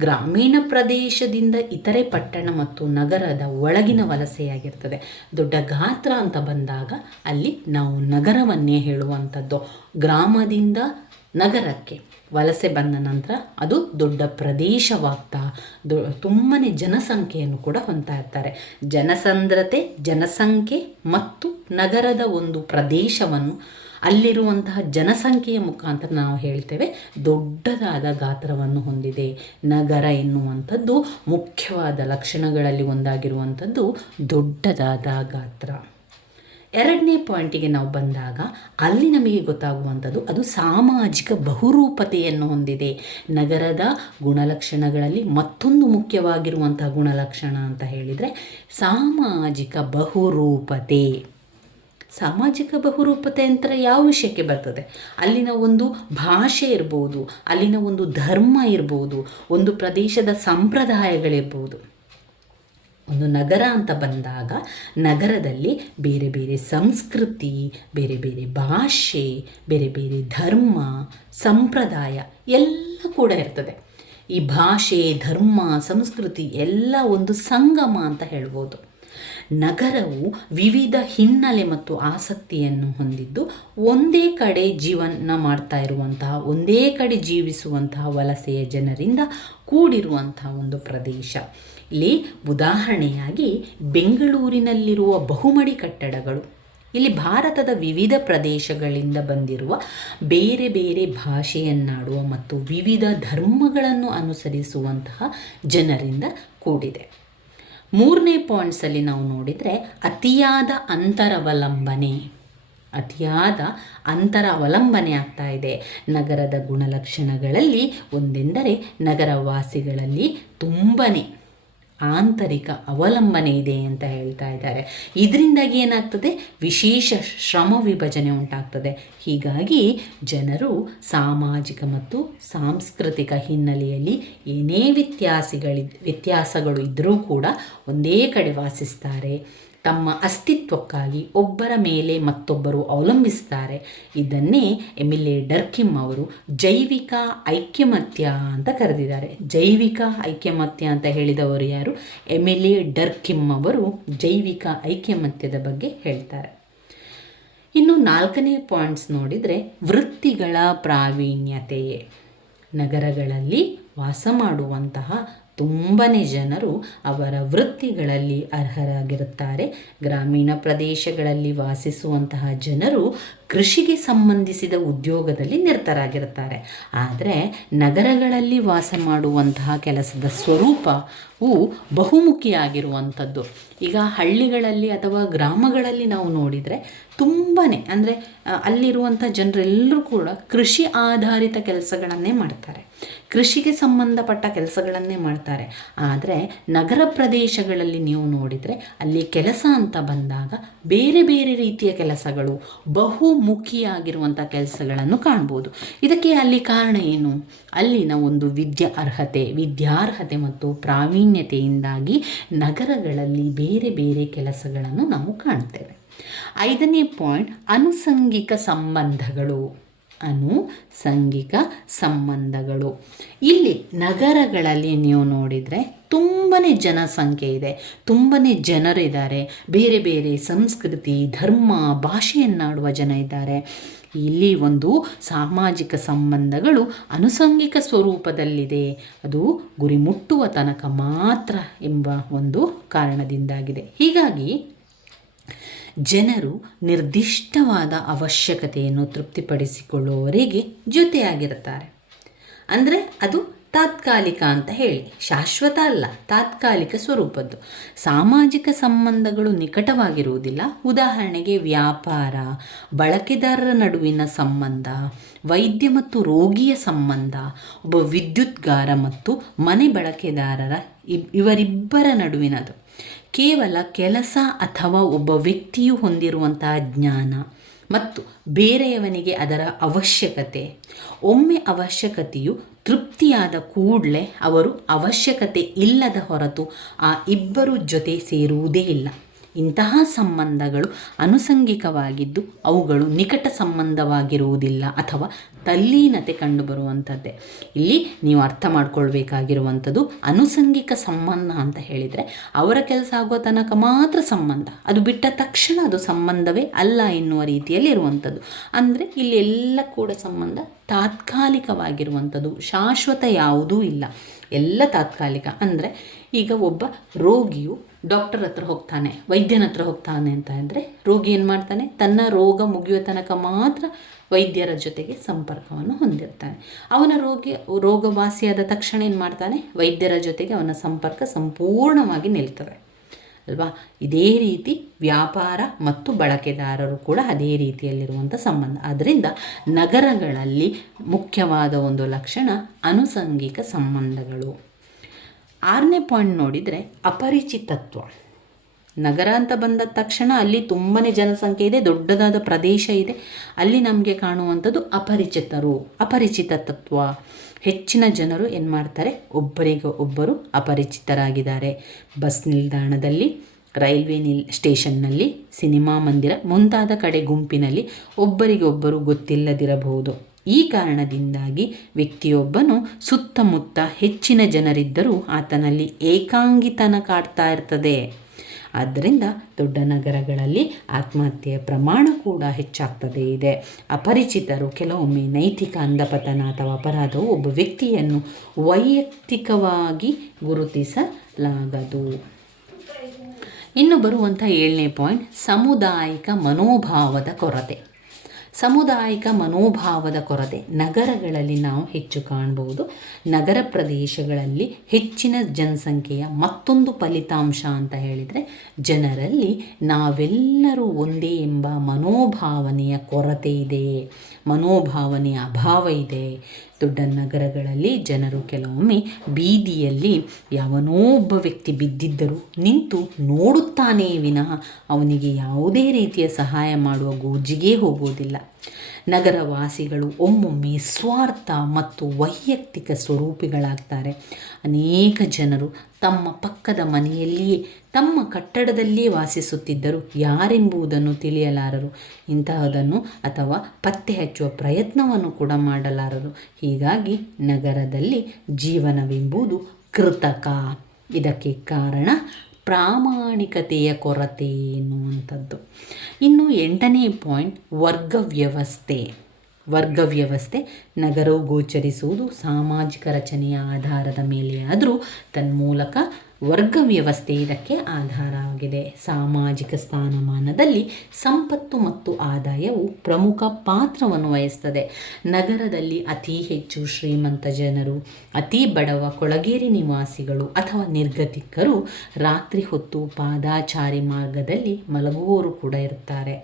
ಗ್ರಾಮೀಣ ಪ್ರದೇಶದಿಂದ ಇತರೆ ಪಟ್ಟಣ ಮತ್ತು ನಗರದ ಒಳಗಿನ ವಲಸೆಯಾಗಿರ್ತದೆ. ದೊಡ್ಡ ಗಾತ್ರ ಅಂತ ಬಂದಾಗ ಅಲ್ಲಿ ನಾವು ನಗರವನ್ನೇ ಹೇಳುವಂಥದ್ದು. ಗ್ರಾಮದಿಂದ ನಗರಕ್ಕೆ ವಲಸೆ ಬಂದ ನಂತರ ಅದು ದೊಡ್ಡ ಪ್ರದೇಶವಾಗ್ತಾ ತುಂಬಾ ಜನಸಂಖ್ಯೆಯನ್ನು ಕೂಡ ಹೊಂದ್ತಾ ಇರ್ತಾರೆ. ಜನಸಾಂದ್ರತೆ, ಜನಸಂಖ್ಯೆ ಮತ್ತು ನಗರದ ಒಂದು ಪ್ರದೇಶವನ್ನು ಅಲ್ಲಿರುವಂತಹ ಜನಸಂಖ್ಯೆಯ ಮುಖಾಂತರ ನಾವು ಹೇಳ್ತೇವೆ ದೊಡ್ಡದಾದ ಗಾತ್ರವನ್ನು ಹೊಂದಿದೆ ನಗರ ಎನ್ನುವಂಥದ್ದು. ಮುಖ್ಯವಾದ ಲಕ್ಷಣಗಳಲ್ಲಿ ಒಂದಾಗಿರುವಂಥದ್ದು ದೊಡ್ಡದಾದ ಗಾತ್ರ. ಎರಡನೇ ಪಾಯಿಂಟಿಗೆ ನಾವು ಬಂದಾಗ ಅಲ್ಲಿ ನಮಗೆ ಗೊತ್ತಾಗುವಂಥದ್ದು ಅದು ಸಾಮಾಜಿಕ ಬಹುರೂಪತೆಯನ್ನು ಹೊಂದಿದೆ. ನಗರದ ಗುಣಲಕ್ಷಣಗಳಲ್ಲಿ ಮತ್ತೊಂದು ಮುಖ್ಯವಾಗಿರುವಂತಹ ಗುಣಲಕ್ಷಣ ಅಂತ ಹೇಳಿದರೆ ಸಾಮಾಜಿಕ ಬಹುರೂಪತೆ. ಸಾಮಾಜಿಕ ಬಹುರೂಪತೆ ಅಂತ ಯಾವ ವಿಷಯಕ್ಕೆ ಬರ್ತದೆ? ಅಲ್ಲಿನ ಒಂದು ಭಾಷೆ ಇರ್ಬೋದು, ಅಲ್ಲಿನ ಒಂದು ಧರ್ಮ ಇರ್ಬೋದು, ಒಂದು ಪ್ರದೇಶದ ಸಂಪ್ರದಾಯಗಳಿರ್ಬೋದು. ಒಂದು ನಗರ ಅಂತ ಬಂದಾಗ ನಗರದಲ್ಲಿ ಬೇರೆ ಬೇರೆ ಸಂಸ್ಕೃತಿ, ಬೇರೆ ಬೇರೆ ಭಾಷೆ, ಬೇರೆ ಬೇರೆ ಧರ್ಮ, ಸಂಪ್ರದಾಯ ಎಲ್ಲ ಕೂಡ ಇರ್ತದೆ. ಈ ಭಾಷೆ, ಧರ್ಮ, ಸಂಸ್ಕೃತಿ ಎಲ್ಲ ಒಂದು ಸಂಗಮ ಅಂತ ಹೇಳ್ಬೋದು. ನಗರವು ವಿವಿಧ ಹಿನ್ನೆಲೆ ಮತ್ತು ಆಸಕ್ತಿಯನ್ನು ಹೊಂದಿದ್ದು ಒಂದೇ ಕಡೆ ಜೀವನ ಮಾಡ್ತಾ ಇರುವಂತಹ, ಒಂದೇ ಕಡೆ ಜೀವಿಸುವಂತಹ ವಲಸೆಯ ಜನರಿಂದ ಕೂಡಿರುವಂತಹ ಒಂದು ಪ್ರದೇಶ. ಇಲ್ಲಿ ಉದಾಹರಣೆಯಾಗಿ ಬೆಂಗಳೂರಿನಲ್ಲಿರುವ ಬಹುಮಡಿ ಕಟ್ಟಡಗಳು, ಇಲ್ಲಿ ಭಾರತದ ವಿವಿಧ ಪ್ರದೇಶಗಳಿಂದ ಬಂದಿರುವ ಬೇರೆ ಬೇರೆ ಭಾಷೆಯನ್ನಾಡುವ ಮತ್ತು ವಿವಿಧ ಧರ್ಮಗಳನ್ನು ಅನುಸರಿಸುವಂತಹ ಜನರಿಂದ ಕೂಡಿದೆ. ಮೂರನೇ ಪಾಯಿಂಟ್ಸಲ್ಲಿ ನಾವು ನೋಡಿದರೆ ಅತಿಯಾದ ಅಂತರ ಅವಲಂಬನೆ ಆಗ್ತಾ ಇದೆ. ನಗರದ ಗುಣಲಕ್ಷಣಗಳಲ್ಲಿ ಒಂದೆಂದರೆ ನಗರವಾಸಿಗಳಲ್ಲಿ ತುಂಬನೇ ಆಂತರಿಕ ಅವಲಂಬನೆ ಇದೆ ಅಂತ ಹೇಳ್ತಾ ಇದ್ದಾರೆ. ಇದರಿಂದಾಗಿ ಏನಾಗ್ತದೆ? ವಿಶೇಷ ಶ್ರಮ ವಿಭಜನೆ ಉಂಟಾಗ್ತದೆ. ಹೀಗಾಗಿ ಜನರು ಸಾಮಾಜಿಕ ಮತ್ತು ಸಾಂಸ್ಕೃತಿಕ ಹಿನ್ನೆಲೆಯಲ್ಲಿ ಏನೇ ವ್ಯತ್ಯಾಸಗಳು ಇದ್ದರೂ ಕೂಡ ಒಂದೇ ಕಡೆ ವಾಸಿಸ್ತಾರೆ. ತಮ್ಮ ಅಸ್ತಿತ್ವಕ್ಕಾಗಿ ಒಬ್ಬರ ಮೇಲೆ ಮತ್ತೊಬ್ಬರು ಅವಲಂಬಿಸ್ತಾರೆ. ಇದನ್ನೇ ಎಮಿಲಿ ಡರ್ಕಿಮ್ ಅವರು ಜೈವಿಕ ಐಕ್ಯಮತ್ಯ ಅಂತ ಕರೆದಿದ್ದಾರೆ. ಜೈವಿಕ ಐಕ್ಯಮತ್ಯ ಅಂತ ಹೇಳಿದವರು ಯಾರು? ಎಮಿಲಿ ಡರ್ಕಿಮ್ ಅವರು ಜೈವಿಕ ಐಕ್ಯಮತ್ಯದ ಬಗ್ಗೆ ಹೇಳ್ತಾರೆ. ಇನ್ನು 4ನೇ ಪಾಯಿಂಟ್ಸ್ ನೋಡಿದರೆ ವೃತ್ತಿಗಳ ಪ್ರಾವೀಣ್ಯತೆ. ನಗರಗಳಲ್ಲಿ ವಾಸ ಮಾಡುವಂತಹ ತುಂಬನೇ ಜನರು ಅವರ ವೃತ್ತಿಗಳಲ್ಲಿ ಅರ್ಹರಾಗಿರುತ್ತಾರೆ. ಗ್ರಾಮೀಣ ಪ್ರದೇಶಗಳಲ್ಲಿ ವಾಸಿಸುವಂತಹ ಜನರು ಕೃಷಿಗೆ ಸಂಬಂಧಿಸಿದ ಉದ್ಯೋಗದಲ್ಲಿ ನಿರತರಾಗಿರುತ್ತಾರೆ. ಆದರೆ ನಗರಗಳಲ್ಲಿ ವಾಸ ಮಾಡುವಂತಹ ಕೆಲಸದ ಸ್ವರೂಪವು ಬಹುಮುಖಿಯಾಗಿರುವಂಥದ್ದು. ಈಗ ಹಳ್ಳಿಗಳಲ್ಲಿ ಅಥವಾ ಗ್ರಾಮಗಳಲ್ಲಿ ನಾವು ನೋಡಿದರೆ ತುಂಬನೇ ಅಂದರೆ ಅಲ್ಲಿರುವಂಥ ಜನರೆಲ್ಲರೂ ಕೂಡ ಕೃಷಿ ಆಧಾರಿತ ಕೆಲಸಗಳನ್ನೇ ಮಾಡ್ತಾರೆ, ಕೃಷಿಗೆ ಸಂಬಂಧಪಟ್ಟ ಕೆಲಸಗಳನ್ನೇ ಮಾಡ್ತಾರೆ. ಆದರೆ ನಗರ ಪ್ರದೇಶಗಳಲ್ಲಿ ನೀವು ನೋಡಿದರೆ ಅಲ್ಲಿ ಕೆಲಸ ಅಂತ ಬಂದಾಗ ಬೇರೆ ಬೇರೆ ರೀತಿಯ ಕೆಲಸಗಳು, ಬಹುಮುಖಿಯಾಗಿರುವಂಥ ಕೆಲಸಗಳನ್ನು ಕಾಣ್ಬೋದು. ಇದಕ್ಕೆ ಅಲ್ಲಿ ಕಾರಣ ಏನು? ಅಲ್ಲಿನ ಒಂದು ವಿದ್ಯಾರ್ಹತೆ ಮತ್ತು ಪ್ರಾವೀಣ್ಯತೆಯಿಂದಾಗಿ ನಗರಗಳಲ್ಲಿ ಬೇರೆ ಬೇರೆ ಕೆಲಸಗಳನ್ನು ನಾವು ಕಾಣ್ತೇವೆ. 5ನೇ ಪಾಯಿಂಟ್ ಅನುಸಂಗಿಕ ಸಂಬಂಧಗಳು. ಇಲ್ಲಿ ನಗರಗಳಲ್ಲಿ ನೀವು ನೋಡಿದರೆ ತುಂಬನೇ ಜನಸಂಖ್ಯೆ ಇದೆ, ತುಂಬನೇ ಜನರಿದ್ದಾರೆ, ಬೇರೆ ಬೇರೆ ಸಂಸ್ಕೃತಿ, ಧರ್ಮ, ಭಾಷೆಯನ್ನಾಡುವ ಜನ ಇದ್ದಾರೆ. ಇಲ್ಲಿ ಒಂದು ಸಾಮಾಜಿಕ ಸಂಬಂಧಗಳು ಅನುಸಂಗಿಕ ಸ್ವರೂಪದಲ್ಲಿದೆ. ಅದು ಗುರಿ ಮುಟ್ಟುವ ತನಕ ಮಾತ್ರ ಎಂಬ ಒಂದು ಕಾರಣದಿಂದಾಗಿದೆ. ಹೀಗಾಗಿ ಜನರು ನಿರ್ದಿಷ್ಟವಾದ ಅವಶ್ಯಕತೆಯನ್ನು ತೃಪ್ತಿಪಡಿಸಿಕೊಳ್ಳುವವರೆಗೆ ಜೊತೆಯಾಗಿರುತ್ತಾರೆ. ಅಂದರೆ ಅದು ತಾತ್ಕಾಲಿಕ ಅಂತ ಹೇಳಿ, ಶಾಶ್ವತ ಅಲ್ಲ, ತಾತ್ಕಾಲಿಕ ಸ್ವರೂಪದ್ದು. ಸಾಮಾಜಿಕ ಸಂಬಂಧಗಳು ನಿಕಟವಾಗಿರುವುದಿಲ್ಲ. ಉದಾಹರಣೆಗೆ ವ್ಯಾಪಾರ, ಬಳಕೆದಾರರ ನಡುವಿನ ಸಂಬಂಧ, ವೈದ್ಯ ಮತ್ತು ರೋಗಿಯ ಸಂಬಂಧ, ಒಬ್ಬ ವಿದ್ಯುತ್ಗಾರ ಮತ್ತು ಮನೆ ಬಳಕೆದಾರರ ಇವರಿಬ್ಬರ ನಡುವಿನದು. ಕೇವಲ ಕೆಲಸ ಅಥವಾ ಒಬ್ಬ ವ್ಯಕ್ತಿಯು ಹೊಂದಿರುವಂತಹ ಜ್ಞಾನ ಮತ್ತು ಬೇರೆಯವನಿಗೆ ಅದರ ಅವಶ್ಯಕತೆ. ಒಮ್ಮೆ ಅವಶ್ಯಕತೆಯು ತೃಪ್ತಿಯಾದ ಕೂಡಲೇ ಅವರು ಅವಶ್ಯಕತೆ ಇಲ್ಲದ ಹೊರತು ಆ ಇಬ್ಬರು ಜೊತೆ ಸೇರುವುದೇ ಇಲ್ಲ. ಇಂತಹ ಸಂಬಂಧಗಳು ಅನುಸಂಗಿಕವಾಗಿದ್ದು ಅವುಗಳು ನಿಕಟ ಸಂಬಂಧವಾಗಿರುವುದಿಲ್ಲ ಅಥವಾ ತಲ್ಲೀನತೆ ಕಂಡುಬರುವಂಥದ್ದೇ. ಇಲ್ಲಿ ನೀವು ಅರ್ಥ ಮಾಡ್ಕೊಳ್ಬೇಕಾಗಿರುವಂಥದ್ದು ಅನುಸಂಗಿಕ ಸಂಬಂಧ ಅಂತ ಹೇಳಿದರೆ ಅವರ ಕೆಲಸ ಆಗುವ ತನಕ ಮಾತ್ರ ಸಂಬಂಧ, ಅದು ಬಿಟ್ಟ ತಕ್ಷಣ ಅದು ಸಂಬಂಧವೇ ಅಲ್ಲ ಎನ್ನುವ ರೀತಿಯಲ್ಲಿ ಇರುವಂಥದ್ದು. ಅಂದರೆ ಇಲ್ಲಿ ಎಲ್ಲ ಕೂಡ ಸಂಬಂಧ ತಾತ್ಕಾಲಿಕವಾಗಿರುವಂಥದ್ದು, ಶಾಶ್ವತ ಯಾವುದೂ ಇಲ್ಲ, ಎಲ್ಲ ತಾತ್ಕಾಲಿಕ. ಅಂದರೆ ಈಗ ಒಬ್ಬ ರೋಗಿಯು ಡಾಕ್ಟರ್ ಹತ್ರ ಹೋಗ್ತಾನೆ, ವೈದ್ಯನ ಹತ್ರ ಹೋಗ್ತಾನೆ ಅಂತ ಅಂದರೆ ರೋಗಿ ಏನು ಮಾಡ್ತಾನೆ? ತನ್ನ ರೋಗ ಮುಗಿಯುವ ತನಕ ಮಾತ್ರ ವೈದ್ಯರ ಜೊತೆಗೆ ಸಂಪರ್ಕವನ್ನು ಹೊಂದಿರ್ತಾನೆ. ಅವನ ರೋಗವಾಸಿಯಾದ ತಕ್ಷಣ ಏನು ಮಾಡ್ತಾನೆ? ವೈದ್ಯರ ಜೊತೆಗೆ ಅವನ ಸಂಪರ್ಕ ಸಂಪೂರ್ಣವಾಗಿ ನಿಲ್ತದೆ. ಅಲ್ವಾ. ಇದೇ ರೀತಿ ವ್ಯಾಪಾರ ಮತ್ತು ಬಳಕೆದಾರರು ಕೂಡ ಅದೇ ರೀತಿಯಲ್ಲಿರುವಂಥ ಸಂಬಂಧ. ಆದ್ದರಿಂದ ನಗರಗಳಲ್ಲಿ ಮುಖ್ಯವಾದ ಒಂದು ಲಕ್ಷಣ ಅನುಸಂಗಿಕ ಸಂಬಂಧಗಳು. 6ನೇ ಪಾಯಿಂಟ್ ನೋಡಿದರೆ ಅಪರಿಚಿತತ್ವ. ನಗರ ಅಂತ ಬಂದ ತಕ್ಷಣ ಅಲ್ಲಿ ತುಂಬಾ ಜನಸಂಖ್ಯೆ ಇದೆ, ದೊಡ್ಡದಾದ ಪ್ರದೇಶ ಇದೆ, ಅಲ್ಲಿ ನಮಗೆ ಕಾಣುವಂಥದ್ದು ಅಪರಿಚಿತತ್ವ. ಹೆಚ್ಚಿನ ಜನರು ಏನು ಮಾಡ್ತಾರೆ, ಒಬ್ಬರಿಗೆ ಒಬ್ಬರು ಅಪರಿಚಿತರಾಗಿದ್ದಾರೆ. ಬಸ್ ನಿಲ್ದಾಣದಲ್ಲಿ, ರೈಲ್ವೆ ಸ್ಟೇಷನ್ನಲ್ಲಿ, ಸಿನಿಮಾ ಮಂದಿರ ಮುಂತಾದ ಕಡೆ ಗುಂಪಿನಲ್ಲಿ ಒಬ್ಬರಿಗೊಬ್ಬರು ಗೊತ್ತಿಲ್ಲದಿರಬಹುದು. ಈ ಕಾರಣದಿಂದಾಗಿ ವ್ಯಕ್ತಿಯೊಬ್ಬನು ಸುತ್ತಮುತ್ತ ಹೆಚ್ಚಿನ ಜನರಿದ್ದರೂ ಆತನಲ್ಲಿ ಏಕಾಂಗಿತನ ಕಾಡ್ತಾ ಇರ್ತದೆ. ಆದ್ದರಿಂದ ದೊಡ್ಡ ನಗರಗಳಲ್ಲಿ ಆತ್ಮಹತ್ಯೆಯ ಪ್ರಮಾಣ ಕೂಡ ಹೆಚ್ಚಾಗ್ತದೆ ಇದೆ. ಅಪರಿಚಿತರು ಕೆಲವೊಮ್ಮೆ ನೈತಿಕ ಅಂಧಪತನ ಅಥವಾ ಅಪರಾಧವು ಒಬ್ಬ ವ್ಯಕ್ತಿಯನ್ನು ವೈಯಕ್ತಿಕವಾಗಿ ಗುರುತಿಸಲಾಗದು. ಇನ್ನು ಬರುವಂಥ 7ನೇ ಪಾಯಿಂಟ್ ಸಾಮುದಾಯಿಕ ಮನೋಭಾವದ ಕೊರತೆ. ಸಾಮುದಾಯಿಕ ಮನೋಭಾವದ ಕೊರತೆ ನಗರಗಳಲ್ಲಿ ನಾವು ಹೆಚ್ಚು ಕಾಣಬಹುದು. ನಗರ ಪ್ರದೇಶಗಳಲ್ಲಿ ಹೆಚ್ಚಿನ ಜನಸಂಖ್ಯೆಯ ಮತ್ತೊಂದು ಫಲಿತಾಂಶ ಅಂತ ಹೇಳಿದರೆ ಜನರಲ್ಲಿ ನಾವೆಲ್ಲರೂ ಒಂದೇ ಎಂಬ ಮನೋಭಾವನೆಯ ಕೊರತೆ ಇದೆ, ಮನೋಭಾವನೆಯ ಅಭಾವ ಇದೆ. ದೊಡ್ಡ ನಗರಗಳಲ್ಲಿ ಜನರು ಕೆಲವೊಮ್ಮೆ ಬೀದಿಯಲ್ಲಿ ಯಾವನೋ ಒಬ್ಬ ವ್ಯಕ್ತಿ ಬಿದ್ದಿದ್ದರೂ ನಿಂತು ನೋಡುತ್ತಾನೇ ವಿನಃ ಅವನಿಗೆ ಯಾವುದೇ ರೀತಿಯ ಸಹಾಯ ಮಾಡುವ ಗೋಜಿಗೇ ಹೋಗುವುದಿಲ್ಲ. ನಗರವಾಸಿಗಳು ಒಮ್ಮೊಮ್ಮೆ ಸ್ವಾರ್ಥ ಮತ್ತು ವೈಯಕ್ತಿಕ ಸ್ವರೂಪಿಗಳಾಗ್ತಾರೆ. ಅನೇಕ ಜನರು ತಮ್ಮ ಪಕ್ಕದ ಮನೆಯಲ್ಲಿಯೇ, ತಮ್ಮ ಕಟ್ಟಡದಲ್ಲಿಯೇ ವಾಸಿಸುತ್ತಿದ್ದರೂ ಯಾರೆಂಬುದನ್ನು ತಿಳಿಯಲಾರರು. ಇಂತಹದನ್ನು ಅಥವಾ ಪತ್ತೆ ಹಚ್ಚುವ ಪ್ರಯತ್ನವನ್ನು ಕೂಡ ಮಾಡಲಾರರು. ಹೀಗಾಗಿ ನಗರದಲ್ಲಿ ಜೀವನವೆಂಬುದು ಕೃತಕ. ಇದಕ್ಕೆ ಕಾರಣ ಪ್ರಾಮಾಣಿಕತೆಯ ಕೊರತೆ ಎನ್ನುವಂಥದ್ದು. ಇನ್ನು 8ನೇ ಪಾಯಿಂಟ್ ವರ್ಗ ವ್ಯವಸ್ಥೆ. ನಗರವು ಗೋಚರಿಸುವುದು ಸಾಮಾಜಿಕ ರಚನೆಯ ಆಧಾರದ ಮೇಲೆ ಆದರೂ ತನ್ಮೂಲಕ ವರ್ಗ ವ್ಯವಸ್ಥೆ ಇದಕ್ಕೆ ಆಧಾರವಾಗಿದೆ. ಸಾಮಾಜಿಕ ಸ್ಥಾನಮಾನದಲ್ಲಿ ಸಂಪತ್ತು ಮತ್ತು ಆದಾಯವು ಪ್ರಮುಖ ಪಾತ್ರವನ್ನು ವಹಿಸ್ತದೆ. ನಗರದಲ್ಲಿ ಅತಿ ಹೆಚ್ಚು ಶ್ರೀಮಂತ ಜನರು, ಅತಿ ಬಡವ ಕೊಳಗೇರಿ ನಿವಾಸಿಗಳು ಅಥವಾ ನಿರ್ಗತಿಕರು ರಾತ್ರಿ ಹೊತ್ತು ಪಾದಾಚಾರಿ ಮಾರ್ಗದಲ್ಲಿ ಮಲಗುವವರು ಕೂಡ ಇರುತ್ತಾರೆ.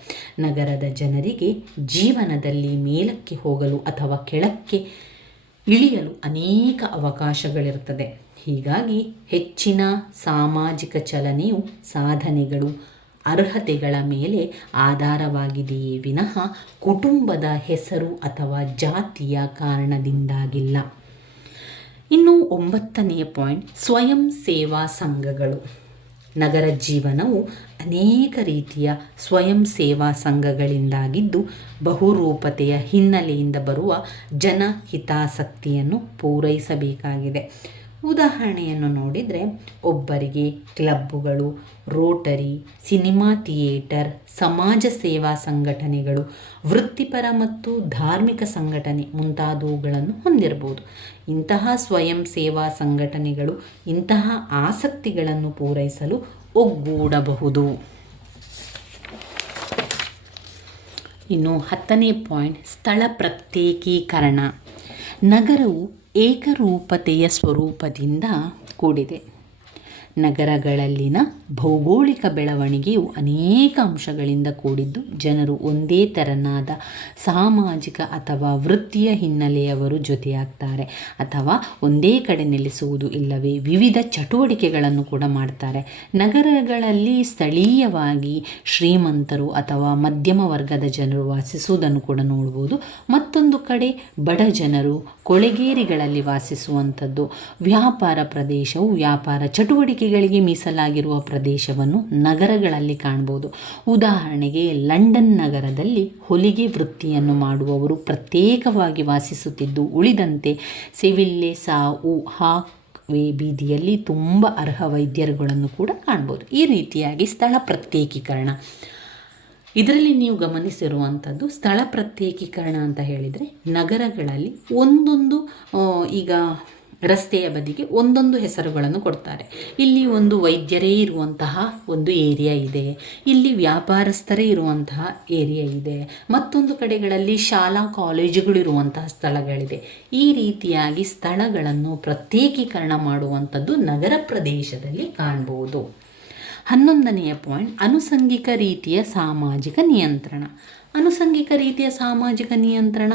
ನಗರದ ಜನರಿಗೆ ಜೀವನದಲ್ಲಿ ಮೇಲಕ್ಕೆ ಹೋಗಲು ಅಥವಾ ಕೆಳಕ್ಕೆ ಇಳಿಯಲು ಅನೇಕ ಅವಕಾಶಗಳಿರುತ್ತದೆ. ಹೀಗಾಗಿ ಹೆಚ್ಚಿನ ಸಾಮಾಜಿಕ ಚಲನೆಯು ಸಾಧನೆಗಳು, ಅರ್ಹತೆಗಳ ಮೇಲೆ ಆಧಾರವಾಗಿದೆಯೇ ವಿನಃ ಕುಟುಂಬದ ಹೆಸರು ಅಥವಾ ಜಾತಿಯ ಕಾರಣದಿಂದಾಗಿಲ್ಲ. ಇನ್ನು 9ನೇ ಪಾಯಿಂಟ್ ಸ್ವಯಂ ಸೇವಾ ಸಂಘಗಳು. ನಗರ ಜೀವನವು ಅನೇಕ ರೀತಿಯ ಸ್ವಯಂ ಸೇವಾ ಸಂಘಗಳಿಂದಾಗಿದ್ದು ಬಹುರೂಪತೆಯ ಹಿನ್ನೆಲೆಯಿಂದ ಬರುವ ಜನಹಿತಾಸಕ್ತಿಯನ್ನು ಪೂರೈಸಬೇಕಾಗಿದೆ. ಉದಾಹರಣೆಯನ್ನು ನೋಡಿದರೆ ಒಬ್ಬರಿಗೆ ಕ್ಲಬ್ಬುಗಳು, ರೋಟರಿ, ಸಿನಿಮಾ ಥಿಯೇಟರ್, ಸಮಾಜ ಸೇವಾ ಸಂಘಟನೆಗಳು, ವೃತ್ತಿಪರ ಮತ್ತು ಧಾರ್ಮಿಕ ಸಂಘಟನೆ ಮುಂತಾದವುಗಳನ್ನು ಹೊಂದಿರಬಹುದು. ಇಂತಹ ಸ್ವಯಂ ಸೇವಾ ಸಂಘಟನೆಗಳು ಇಂತಹ ಆಸಕ್ತಿಗಳನ್ನು ಪೂರೈಸಲು ಒಗ್ಗೂಡಬಹುದು. ಇನ್ನು 10ನೇ ಪಾಯಿಂಟ್ ಸ್ಥಳ ಪ್ರತ್ಯೇಕೀಕರಣ. ನಗರವು ಏಕರೂಪತೆಯ ಸ್ವರೂಪದಿಂದ ಕೂಡಿದೆ. ನಗರಗಳಲ್ಲಿನ ಭೌಗೋಳಿಕ ಬೆಳವಣಿಗೆಯು ಅನೇಕ ಅಂಶಗಳಿಂದ ಕೂಡಿದ್ದು ಜನರು ಒಂದೇ ತೆರನಾದ ಸಾಮಾಜಿಕ ಅಥವಾ ವೃತ್ತಿಯ ಹಿನ್ನೆಲೆಯವರು ಜೊತೆಯಾಗ್ತಾರೆ ಅಥವಾ ಒಂದೇ ಕಡೆ ನೆಲೆಸುವುದು ಇಲ್ಲವೇ ವಿವಿಧ ಚಟುವಟಿಕೆಗಳನ್ನು ಕೂಡ ಮಾಡ್ತಾರೆ. ನಗರಗಳಲ್ಲಿ ಸ್ಥಳೀಯವಾಗಿ ಶ್ರೀಮಂತರು ಅಥವಾ ಮಧ್ಯಮ ವರ್ಗದ ಜನರು ವಾಸಿಸುವುದನ್ನು ಕೂಡ ನೋಡ್ಬೋದು. ಮತ್ತೊಂದು ಕಡೆ ಬಡ ಜನರು ಕೊಳೆಗೇರಿಗಳಲ್ಲಿ ವಾಸಿಸುವಂಥದ್ದು. ವ್ಯಾಪಾರ ಪ್ರದೇಶವು ವ್ಯಾಪಾರ ಚಟುವಟಿಕೆಗಳಿಗೆ ಮೀಸಲಾಗಿರುವ ಪ್ರದೇಶವನ್ನು ನಗರಗಳಲ್ಲಿ ಕಾಣ್ಬೋದು. ಉದಾಹರಣೆಗೆ ಲಂಡನ್ ನಗರದಲ್ಲಿ ಹೊಲಿಗೆ ವೃತ್ತಿಯನ್ನು ಮಾಡುವವರು ಪ್ರತ್ಯೇಕವಾಗಿ ವಾಸಿಸುತ್ತಿದ್ದು, ಉಳಿದಂತೆ ಸೆವಿಲ್ಲೆ ಸಾವು ಹಾಕ್ವೇ ಬೀದಿಯಲ್ಲಿ ತುಂಬ ಅರ್ಹ ವೈದ್ಯರುಗಳನ್ನು ಕೂಡ ಕಾಣ್ಬೋದು. ಈ ರೀತಿಯಾಗಿ ಸ್ಥಳ ಪ್ರತ್ಯೇಕೀಕರಣ. ಇದರಲ್ಲಿ ನೀವು ಗಮನಿಸಿರುವಂಥದ್ದು ಸ್ಥಳ ಪ್ರತ್ಯೇಕೀಕರಣ ಅಂತ ಹೇಳಿದರೆ ನಗರಗಳಲ್ಲಿ ಒಂದೊಂದು ಈಗ ರಸ್ತೆಯ ಬದಿಗೆ ಒಂದೊಂದು ಹೆಸರುಗಳನ್ನು ಕೊಡ್ತಾರೆ. ಇಲ್ಲಿ ಒಂದು ವೈದ್ಯರೇ ಇರುವಂತಹ ಒಂದು ಏರಿಯಾ ಇದೆ, ಇಲ್ಲಿ ವ್ಯಾಪಾರಸ್ಥರೇ ಇರುವಂತಹ ಏರಿಯಾ ಇದೆ, ಮತ್ತೊಂದು ಕಡೆಗಳಲ್ಲಿ ಶಾಲಾ ಕಾಲೇಜುಗಳು ಇರುವಂತಹ ಸ್ಥಳಗಳಿದೆ. ಈ ರೀತಿಯಾಗಿ ಸ್ಥಳಗಳನ್ನು ಪ್ರತ್ಯೇಕೀಕರಣ ಮಾಡುವಂಥದ್ದು ನಗರ ಪ್ರದೇಶದಲ್ಲಿ ಕಾಣಬಹುದು. 11ನೆಯ ಪಾಯಿಂಟ್ ಆನುಷಂಗಿಕ ರೀತಿಯ ಸಾಮಾಜಿಕ ನಿಯಂತ್ರಣ. ಆನುಷಂಗಿಕ ರೀತಿಯ ಸಾಮಾಜಿಕ ನಿಯಂತ್ರಣ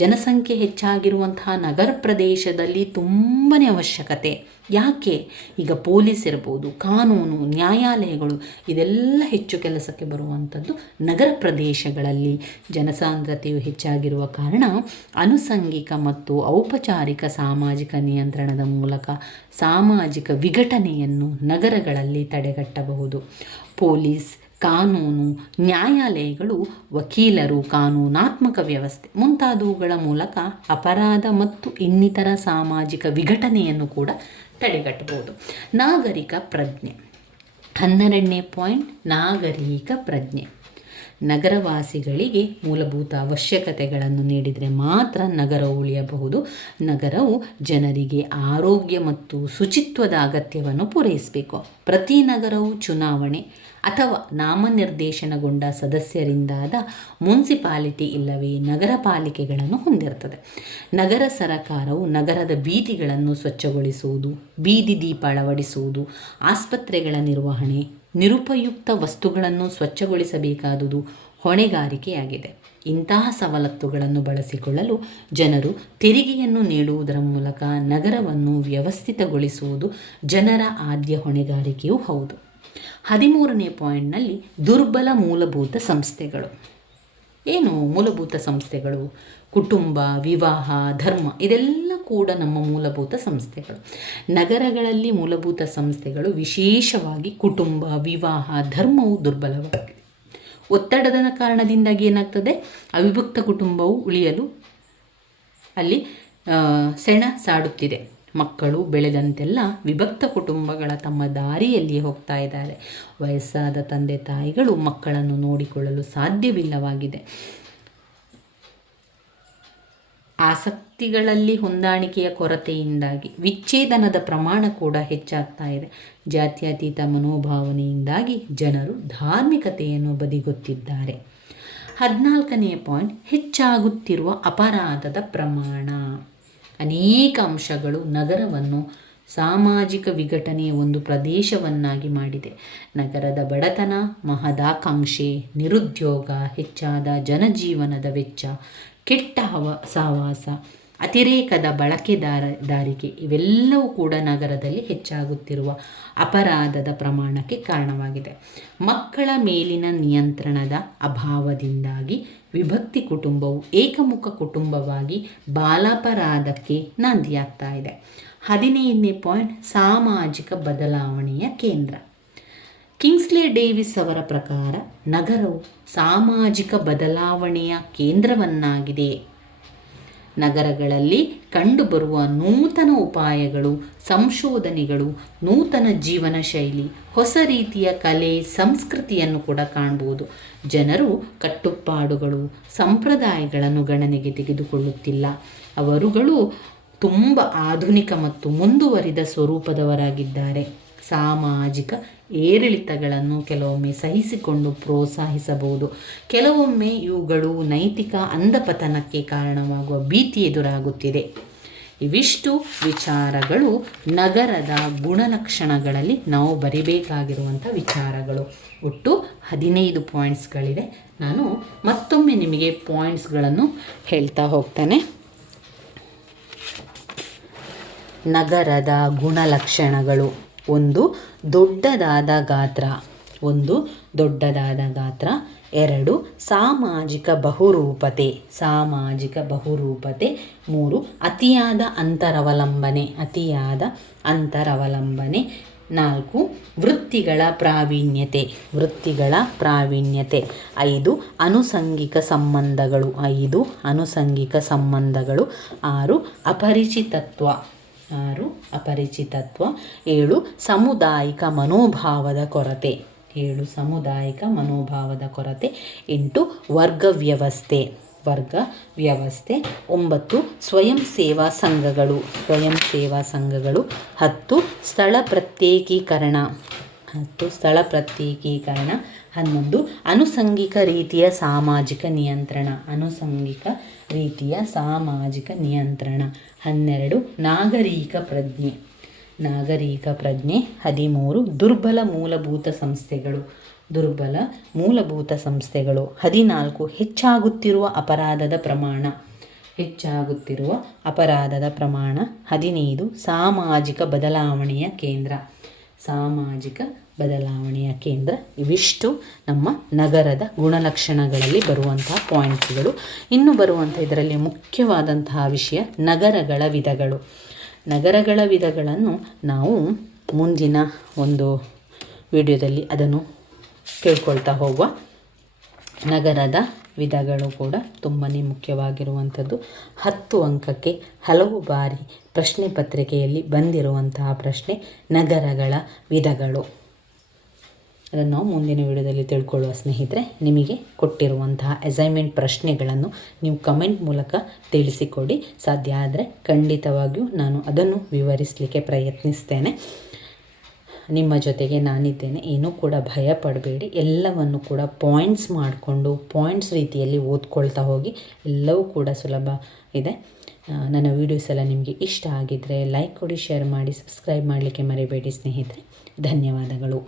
ಜನಸಂಖ್ಯೆ ಹೆಚ್ಚಾಗಿರುವಂತಹ ನಗರ ಪ್ರದೇಶದಲ್ಲಿ ತುಂಬಾ ಅವಶ್ಯಕತೆ. ಯಾಕೆ? ಈಗ ಪೊಲೀಸ್ ಇರ್ಬೋದು, ಕಾನೂನು, ನ್ಯಾಯಾಲಯಗಳು ಇದೆಲ್ಲ ಹೆಚ್ಚು ಕೆಲಸಕ್ಕೆ ಬರುವಂಥದ್ದು ನಗರ ಪ್ರದೇಶಗಳಲ್ಲಿ. ಜನಸಾಂದ್ರತೆಯು ಹೆಚ್ಚಾಗಿರುವ ಕಾರಣ ಆನುಷಂಗಿಕ ಮತ್ತು ಔಪಚಾರಿಕ ಸಾಮಾಜಿಕ ನಿಯಂತ್ರಣದ ಮೂಲಕ ಸಾಮಾಜಿಕ ವಿಘಟನೆಯನ್ನು ನಗರಗಳಲ್ಲಿ ತಡೆಗಟ್ಟಬಹುದು. ಪೊಲೀಸ್, ಕಾನೂನು, ನ್ಯಾಯಾಲಯಗಳು, ವಕೀಲರು, ಕಾನೂನಾತ್ಮಕ ವ್ಯವಸ್ಥೆ ಮುಂತಾದವುಗಳ ಮೂಲಕ ಅಪರಾಧ ಮತ್ತು ಇನ್ನಿತರ ಸಾಮಾಜಿಕ ವಿಘಟನೆಯನ್ನು ಕೂಡ ತಡೆಗಟ್ಟಬಹುದು. ನಾಗರಿಕ ಪ್ರಜ್ಞೆ. 12ನೇ ಪಾಯಿಂಟ್ ನಾಗರಿಕ ಪ್ರಜ್ಞೆ. ನಗರವಾಸಿಗಳಿಗೆ ಮೂಲಭೂತ ಅವಶ್ಯಕತೆಗಳನ್ನು ನೀಡಿದರೆ ಮಾತ್ರ ನಗರ ಉಳಿಯಬಹುದು. ನಗರವು ಜನರಿಗೆ ಆರೋಗ್ಯ ಮತ್ತು ಶುಚಿತ್ವದ ಅಗತ್ಯವನ್ನು ಪೂರೈಸಬೇಕು. ಪ್ರತಿ ನಗರವು ಚುನಾವಣೆ ಅಥವಾ ನಾಮನಿರ್ದೇಶನಗೊಂಡ ಸದಸ್ಯರಿಂದಾದ ಮುನ್ಸಿಪಾಲಿಟಿ ಇಲ್ಲವೇ ನಗರ ಪಾಲಿಕೆಗಳನ್ನು ಹೊಂದಿರುತ್ತದೆ. ನಗರ ಸರಕಾರವು ನಗರದ ಬೀದಿಗಳನ್ನು ಸ್ವಚ್ಛಗೊಳಿಸುವುದು, ಬೀದಿ ದೀಪ ಅಳವಡಿಸುವುದು, ಆಸ್ಪತ್ರೆಗಳ ನಿರ್ವಹಣೆ, ನಿರುಪಯುಕ್ತ ವಸ್ತುಗಳನ್ನು ಸ್ವಚ್ಛಗೊಳಿಸಬೇಕಾದುದು ಹೊಣೆಗಾರಿಕೆಯಾಗಿದೆ. ಇಂತಹ ಸವಲತ್ತುಗಳನ್ನು ಬಳಸಿಕೊಳ್ಳಲು ಜನರು ತೆರಿಗೆಯನ್ನು ನೀಡುವುದರ ಮೂಲಕ ನಗರವನ್ನು ವ್ಯವಸ್ಥಿತಗೊಳಿಸುವುದು ಜನರ ಆದ್ಯ ಹೊಣೆಗಾರಿಕೆಯೂ ಹೌದು. 13ನೇ ಪಾಯಿಂಟ್ನಲ್ಲಿ ದುರ್ಬಲ ಮೂಲಭೂತ ಸಂಸ್ಥೆಗಳು. ಏನು ಮೂಲಭೂತ ಸಂಸ್ಥೆಗಳು? ಕುಟುಂಬ, ವಿವಾಹ, ಧರ್ಮ ಇದೆಲ್ಲ ಕೂಡ ನಮ್ಮ ಮೂಲಭೂತ ಸಂಸ್ಥೆಗಳು. ನಗರಗಳಲ್ಲಿ ಮೂಲಭೂತ ಸಂಸ್ಥೆಗಳು, ವಿಶೇಷವಾಗಿ ಕುಟುಂಬ, ವಿವಾಹ, ಧರ್ಮವು ದುರ್ಬಲವಾಗಿದೆ. ಒತ್ತಡದ ಕಾರಣದಿಂದಾಗಿ ಏನಾಗ್ತದೆ? ಅವಿಭಕ್ತ ಕುಟುಂಬವು ಉಳಿಯಲು ಅಲ್ಲಿ ಸೆಣ ಸಾಡುತ್ತಿದೆ. ಮಕ್ಕಳು ಬೆಳೆದಂತೆಲ್ಲ ವಿಭಕ್ತ ಕುಟುಂಬಗಳ ತಮ್ಮ ದಾರಿಯಲ್ಲಿ ಹೋಗ್ತಾ ಇದ್ದಾರೆ. ವಯಸ್ಸಾದ ತಂದೆ ತಾಯಿಗಳು ಮಕ್ಕಳನ್ನು ನೋಡಿಕೊಳ್ಳಲು ಸಾಧ್ಯವಿಲ್ಲವಾಗಿದೆ. ಆಸಕ್ತಿಗಳಲ್ಲಿ ಹೊಂದಾಣಿಕೆಯ ಕೊರತೆಯಿಂದಾಗಿ ವಿಚ್ಛೇದನದ ಪ್ರಮಾಣ ಕೂಡ ಹೆಚ್ಚಾಗ್ತಾ ಇದೆ. ಜಾತ್ಯತೀತ ಮನೋಭಾವನೆಯಿಂದಾಗಿ ಜನರು ಧಾರ್ಮಿಕತೆಯನ್ನು ಬದಿಗೊತ್ತಿದ್ದಾರೆ. 14ನೇ ಪಾಯಿಂಟ್ ಹೆಚ್ಚಾಗುತ್ತಿರುವ ಅಪರಾಧದ ಪ್ರಮಾಣ. ಅನೇಕ ಅಂಶಗಳು ನಗರವನ್ನು ಸಾಮಾಜಿಕ ವಿಘಟನೆಯ ಒಂದು ಪ್ರದೇಶವನ್ನಾಗಿ ಮಾಡಿದೆ. ನಗರದ ಬಡತನ, ಮಹದಾಕಾಂಕ್ಷೆ, ನಿರುದ್ಯೋಗ, ಹೆಚ್ಚಾದ ಜನಜೀವನದ ವೆಚ್ಚ, ಕೆಟ್ಟ ಸಹವಾಸ, ಅತಿರೇಕದ ಬಳಕೆದಾರಿಕೆ ಇವೆಲ್ಲವೂ ಕೂಡ ನಗರದಲ್ಲಿ ಹೆಚ್ಚಾಗುತ್ತಿರುವ ಅಪರಾಧದ ಪ್ರಮಾಣಕ್ಕೆ ಕಾರಣವಾಗಿದೆ. ಮಕ್ಕಳ ಮೇಲಿನ ನಿಯಂತ್ರಣದ ಅಭಾವದಿಂದಾಗಿ ವಿಭಕ್ತಿ ಕುಟುಂಬವು ಏಕಮುಖ ಕುಟುಂಬವಾಗಿ ಬಾಲಾಪರಾಧಕ್ಕೆ ನಾಂದಿಯಾಗ್ತಾ ಇದೆ. 15ನೇ ಪಾಯಿಂಟ್ ಸಾಮಾಜಿಕ ಬದಲಾವಣೆಯ ಕೇಂದ್ರ. ಕಿಂಗ್ಸ್ಲೆ ಡೇವಿಸ್ ಅವರ ಪ್ರಕಾರ ನಗರವು ಸಾಮಾಜಿಕ ಬದಲಾವಣೆಯ ಕೇಂದ್ರವನ್ನಾಗಿದೆ. ನಗರಗಳಲ್ಲಿ ಕಂಡುಬರುವ ನೂತನ ಉಪಾಯಗಳು, ಸಂಶೋಧನೆಗಳು, ನೂತನ ಜೀವನ ಶೈಲಿ, ಹೊಸ ರೀತಿಯ ಕಲೆ, ಸಂಸ್ಕೃತಿಯನ್ನು ಕೂಡ ಕಾಣಬಹುದು. ಜನರು ಕಟ್ಟುಪಾಡುಗಳು, ಸಂಪ್ರದಾಯಗಳನ್ನು ಗಣನೆಗೆ ತೆಗೆದುಕೊಳ್ಳುತ್ತಿಲ್ಲ. ಅವರುಗಳು ತುಂಬ ಆಧುನಿಕ ಮತ್ತು ಮುಂದುವರಿದ ಸ್ವರೂಪದವರಾಗಿದ್ದಾರೆ. ಸಾಮಾಜಿಕ ಏರಿಳಿತಗಳನ್ನು ಕೆಲವೊಮ್ಮೆ ಸಹಿಸಿಕೊಂಡು ಪ್ರೋತ್ಸಾಹಿಸಬಹುದು. ಕೆಲವೊಮ್ಮೆ ಇವುಗಳು ನೈತಿಕ ಅಂಧಪತನಕ್ಕೆ ಕಾರಣವಾಗುವ ಭೀತಿ ಎದುರಾಗುತ್ತಿದೆ. ಇವಿಷ್ಟು ವಿಚಾರಗಳು ನಗರದ ಗುಣಲಕ್ಷಣಗಳಲ್ಲಿ ನಾವು ಬರಿಬೇಕಾಗಿರುವಂಥ ವಿಚಾರಗಳು. ಒಟ್ಟು 15 ಪಾಯಿಂಟ್ಸ್ಗಳಿವೆ. ನಾನು ಮತ್ತೊಮ್ಮೆ ನಿಮಗೆ ಪಾಯಿಂಟ್ಸ್ಗಳನ್ನು ಹೇಳ್ತಾ ಹೋಗ್ತೇನೆ. ನಗರದ ಗುಣಲಕ್ಷಣಗಳು: 1. ದೊಡ್ಡದಾದ ಗಾತ್ರ. 2. ಸಾಮಾಜಿಕ ಬಹುರೂಪತೆ. 3. ಅತಿಯಾದ ಅಂತರವಲಂಬನೆ. 4. ವೃತ್ತಿಗಳ ಪ್ರಾವೀಣ್ಯತೆ. 5. ಆನುಷಂಗಿಕ ಸಂಬಂಧಗಳು. 6. ಅಪರಿಚಿತತ್ವ. 7. ಸಾಮುದಾಯಿಕ ಮನೋಭಾವದ ಕೊರತೆ. 8. ವರ್ಗ ವ್ಯವಸ್ಥೆ. 9. ಸ್ವಯಂ ಸೇವಾ ಸಂಘಗಳು. 10. ಸ್ಥಳ ಪ್ರತ್ಯೇಕೀಕರಣ. 11. ಆನುಷಂಗಿಕ ರೀತಿಯ ಸಾಮಾಜಿಕ ನಿಯಂತ್ರಣ. 12. ನಾಗರಿಕ ಪ್ರಜ್ಞೆ. ನಾಗರಿಕ ಪ್ರಜ್ಞೆ. 13 ದುರ್ಬಲ ಮೂಲಭೂತ ಸಂಸ್ಥೆಗಳು. 14 ಹೆಚ್ಚಾಗುತ್ತಿರುವ ಅಪರಾಧದ ಪ್ರಮಾಣ. 15 ಸಾಮಾಜಿಕ ಬದಲಾವಣೆಯ ಕೇಂದ್ರ. ಇವಿಷ್ಟು ನಮ್ಮ ನಗರದ ಗುಣಲಕ್ಷಣಗಳಲ್ಲಿ ಬರುವಂತಹ ಪಾಯಿಂಟ್ಸ್ಗಳು. ಇನ್ನು ಬರುವಂಥ ಇದರಲ್ಲಿ ಮುಖ್ಯವಾದಂತಹ ವಿಷಯ ನಗರಗಳ ವಿಧಗಳನ್ನು ನಾವು ಮುಂದಿನ ಒಂದು ವಿಡಿಯೋದಲ್ಲಿ ಅದನ್ನು ತಿಳ್ಕೊಳ್ತಾ ಹೋಗುವ. ನಗರದ ವಿಧಗಳು ಕೂಡ ತುಂಬಾ ಮುಖ್ಯವಾಗಿರುವಂಥದ್ದು. 10 ಅಂಕಕ್ಕೆ ಹಲವು ಬಾರಿ ಪ್ರಶ್ನೆ ಪತ್ರಿಕೆಯಲ್ಲಿ ಬಂದಿರುವಂತಹ ಪ್ರಶ್ನೆ ನಗರಗಳ ವಿಧಗಳು. ಅದನ್ನು ನಾವು ಮುಂದಿನ ವಿಡಿಯೋದಲ್ಲಿ ತಿಳ್ಕೊಳ್ಳುವ ಸ್ನೇಹಿತರೆ. ನಿಮಗೆ ಕೊಟ್ಟಿರುವಂತಹ ಅಸೈನ್ಮೆಂಟ್ ಪ್ರಶ್ನೆಗಳನ್ನು ನೀವು ಕಮೆಂಟ್ ಮೂಲಕ ತಿಳಿಸಿಕೊಡಿ. ಸಾಧ್ಯ ಆದರೆ ಖಂಡಿತವಾಗಿಯೂ ನಾನು ಅದನ್ನು ವಿವರಿಸಲಿಕ್ಕೆ ಪ್ರಯತ್ನಿಸ್ತೇನೆ. ನಿಮ್ಮ ಜೊತೆಗೆ ನಾನಿದ್ದೇನೆ. ಏನೂ ಕೂಡ ಭಯ ಪಡಬೇಡಿ. ಎಲ್ಲವನ್ನು ಕೂಡ ಪಾಯಿಂಟ್ಸ್ ಮಾಡಿಕೊಂಡು ಪಾಯಿಂಟ್ಸ್ ರೀತಿಯಲ್ಲಿ ಓದ್ಕೊಳ್ತಾ ಹೋಗಿ. ಎಲ್ಲವೂ ಕೂಡ ಸುಲಭ ಇದೆ. ನನ್ನ ವೀಡಿಯೋಸ್ ಎಲ್ಲ ನಿಮಗೆ ಇಷ್ಟ ಆಗಿದ್ದರೆ ಲೈಕ್ ಕೊಡಿ, ಶೇರ್ ಮಾಡಿ, ಸಬ್ಸ್ಕ್ರೈಬ್ ಮಾಡಲಿಕ್ಕೆ ಮರಿಬೇಡಿ ಸ್ನೇಹಿತರೆ. ಧನ್ಯವಾದಗಳು.